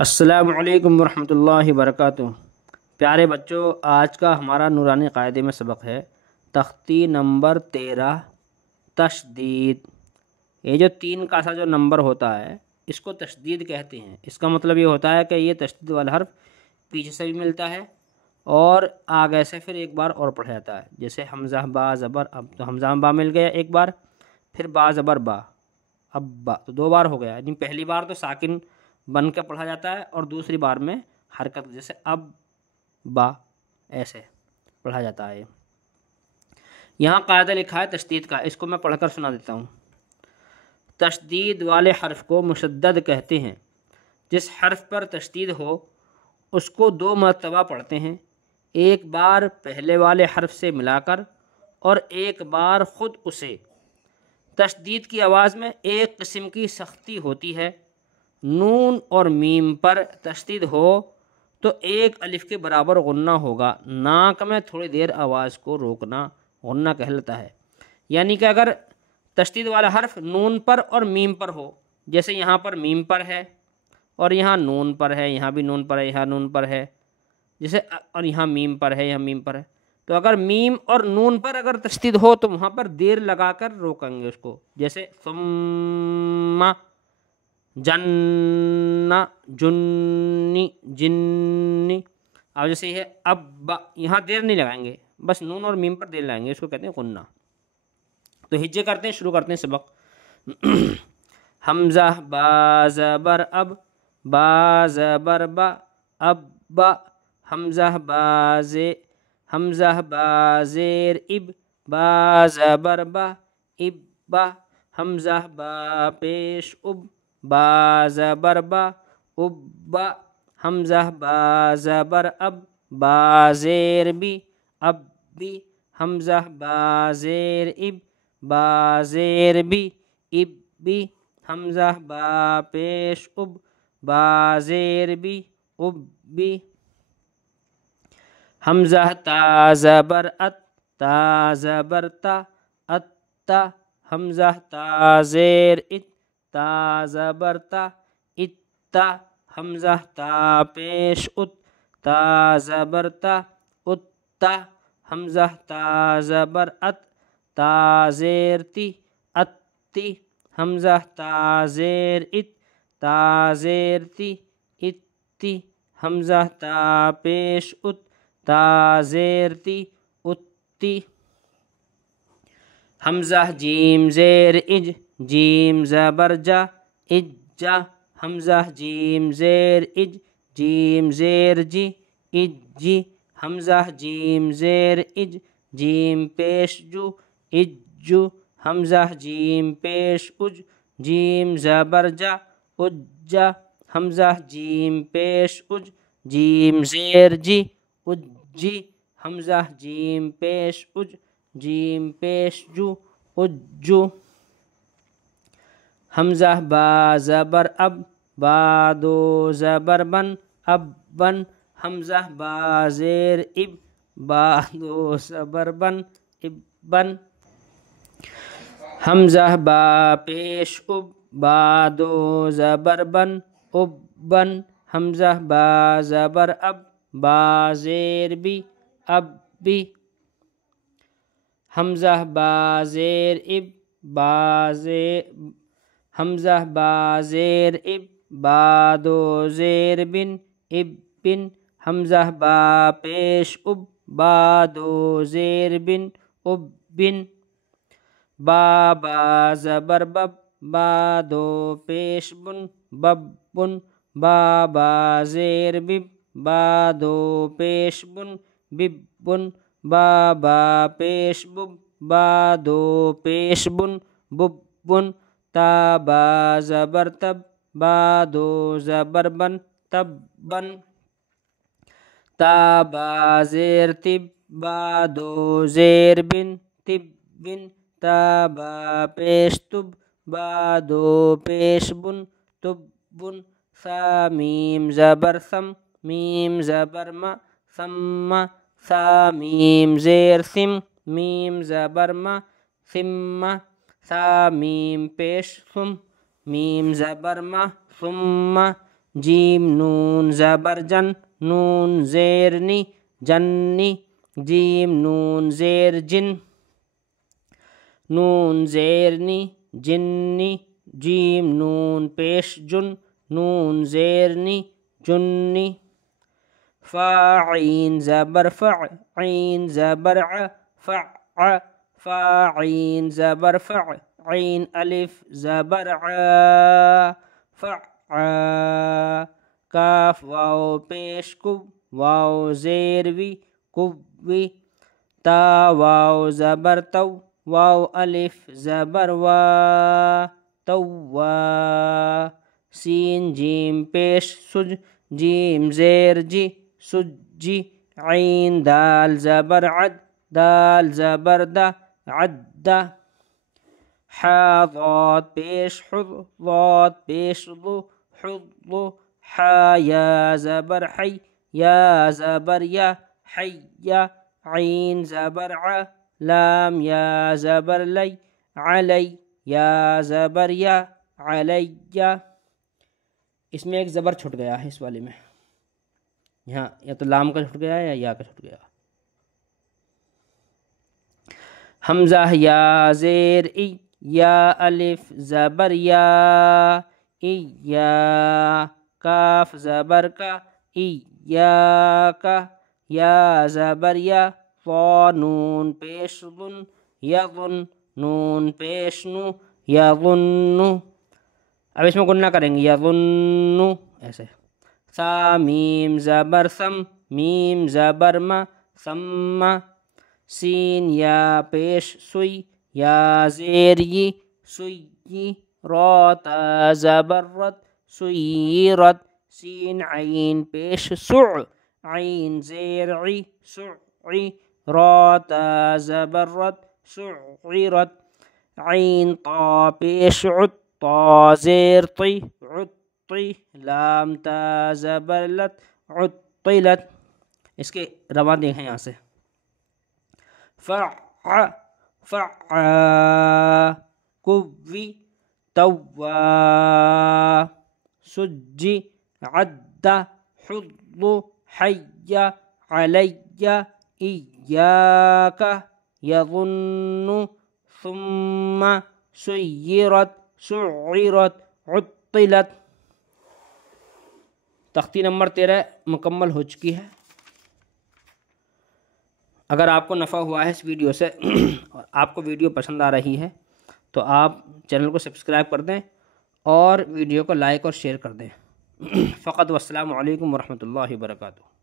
السلام علیکم ورحمۃ اللہ وبرکاتہ۔ پیارے بچوں، آج کا ہمارا نورانی قاعدے میں سبق ہے تختی نمبر 13 تشدید۔ یہ جو 3 کا سا جو نمبر ہوتا ہے اس کو تشدید کہتے ہیں۔ اس کا مطلب یہ ہوتا ہے کہ یہ تشدید والا حرف پیچھے سے بھی ملتا ہے اور آگے سے پھر ایک بار اور پڑھا جاتا ہے۔ جیسے حمزہ با زبر اب، تو حمزہ با مل گیا ایک بار، پھر با زبر با، اب با، تو 2 بار ہو گیا۔ یعنی پہلی بار تو ساکن بن کے پڑھا جاتا ہے اور دوسری بار میں حرکت، جیسے اب با، ایسے پڑھا جاتا ہے۔ یہاں قاعدہ لکھا ہے تشدید کا، اس کو میں پڑھ کر سنا دیتا ہوں۔ تشدید والے حرف کو مشدد کہتے ہیں۔ جس حرف پر تشدید ہو اس کو 2 مرتبہ پڑھتے ہیں، ایک بار پہلے والے حرف سے ملا کر اور ایک بار خود اسے۔ تشدید کی آواز میں ایک قسم کی سختی ہوتی ہے۔ نون اور میم پر تشدید ہو تو ایک الف کے برابر غنہ ہوگا۔ ناک میں تھوڑی دیر آواز کو روکنا غنہ کہلاتا ہے۔ یعنی کہ اگر تشدید والا حرف نون پر اور میم پر ہو، جیسے یہاں پر میم پر ہے اور یہاں نون پر ہے، یہاں بھی نون پر ہے، یہاں نون پر ہے، جیسے اور یہاں میم پر ہے، یہاں میم پر ہے، تو اگر میم اور نون پر اگر تشدید ہو تو وہاں پر دیر لگا کر روکیں گے اس کو، جیسے ثم جن جنی جنی۔ اب جیسے یہ ہے اب، یہاں دیر نہیں لگائیں گے، بس نون اور میم پر دیر لگائیں گے، اس کو کہتے ہیں غنہ۔ تو ہجے کرتے ہیں، شروع کرتے ہیں سبق۔ حمزہ با زبر اب، با زبر با، اب با، حمزہ با زیر اب، با زبر با، اب با، حمزہ با پیش اب، با زبر با، اب با، حمزہ با زبر اب، با زیر بی، اب بی، حمزہ با زیر اب، با زیر بی، اب بی، حمزہ با پیش اب، با زیر بی، اب بی، حمزہ تا زبر ات، تا زبر تا، ات تا، حمزہ تا زیر ات، تا زبر تا، ات تا، حمزہ تا پیش ات، تا زبر تا، ات تا، حمزہ تا زبر ات، تا زیر تی، ات تی، حمزہ تا زیر ات، تا زیر تی، ات تی، حمزہ تا پیش ات، تا زیر تی، ات تی، حمزہ جیم زیر اج، جیم زبر جا، اج جا، حمزہ جیم زیر اج، جیم زیر جی، اج جی، حمزہ جیم زیر اج، جیم پیش جو، اج جو، حمزہ جیم پیش اج، جیم زبر جا، اج جا، حمزہ جیم پیش اج، جیم زیر جی، اج جی، حمزہ جیم پیش اج، جیم پیش جو، اج جو، حمزہ با زبر اب، با دو زبر بن، اب بن، حمزہ با زیر اب، با دو زبر بن، اب بن، حمزہ با پیش اب، با دو زبر بن، اب بن، حمزہ با زبر اب، با زیر بی، اب بی، حمزہ با زیر اب، حمزہ با زیر اب، با دو زیر بن، اب بن، حمزہ با پیش اب، با دو زیر بن، اب بن، با زبر بب، با دو پیش بن، بب بن، با زیر بب، با دو پیش بن، بب بن، با پیش بب، با دو پیش بن، بب بن، تا با زبر تب، با دو زبر بن، تب بن، تا با زیر تب، با دو زیر بن، تب بن، تا با پیش تب، با دو پیش بن، تب بن، ثا میم زبر ثم، میم زبر ما، ثم، ثا میم زیر ثم، میم زبر ما، ثم، ثا میم پیش ثم، میم زبر ما، ثم، جیم نون زبر جن نون زیر نی جنی جیم نون زیر جن نون زیر نی جنی جیم نون پیش جن نون زیر نی جنی فا عین زبر فع عین زبر ع فع فا عین زبر فع عین الف زبر ع فع کاف واو پیش کب واو زیر وی کب وی تا واو زبر تو واو الف زبر وا توا سین جیم پیش سج جیم زیر جی سجی عین دال زبر عد دال زبر دا عد حا ضاد پیش حض ضاد پیش ضو حض حا یا زبر حی یا زبر یا حی عین زبر ع لام یا زبر لی علی یا زبر یا علی اس میں ایک زبر چھٹ گیا ہے اس والے میں یہاں یا تو لام کا چھٹ گیا ہے یا کا چھٹ گیا حمزہ یا زیر ای یا الف زبر یا ای یا کاف زبر کا ای یا یا زبر یا ضا نون پیش ظن یظن نون پیش نو یظن اب اس میں گننا کریں گے یظن ایسے سا میم زبر سم میم زبر ما ثم سین یا پیش سوی یا زیر ی سوی را تا زبر رد سویرت سین عین پیش سع عین زیر عی سعی را تا زبر رد سعیرت عین طا پیش عد طا زیر طی عطی لام تا زبر لت عطلت اس کے رواں دیکھیں یہاں سے فع فع کوی توا سجی عد حض حی علی ایاک یظن ثم سیرت سعرت عطلت تختی نمبر 13 مکمل ہو چکی ہے۔ اگر آپ کو نفع ہوا ہے اس ویڈیو سے اور آپ کو ویڈیو پسند آ رہی ہے تو آپ چینل کو سبسکرائب کر دیں اور ویڈیو کو لائک اور شیئر کر دیں۔ فقط والسلام علیکم ورحمۃ اللہ وبرکاتہ۔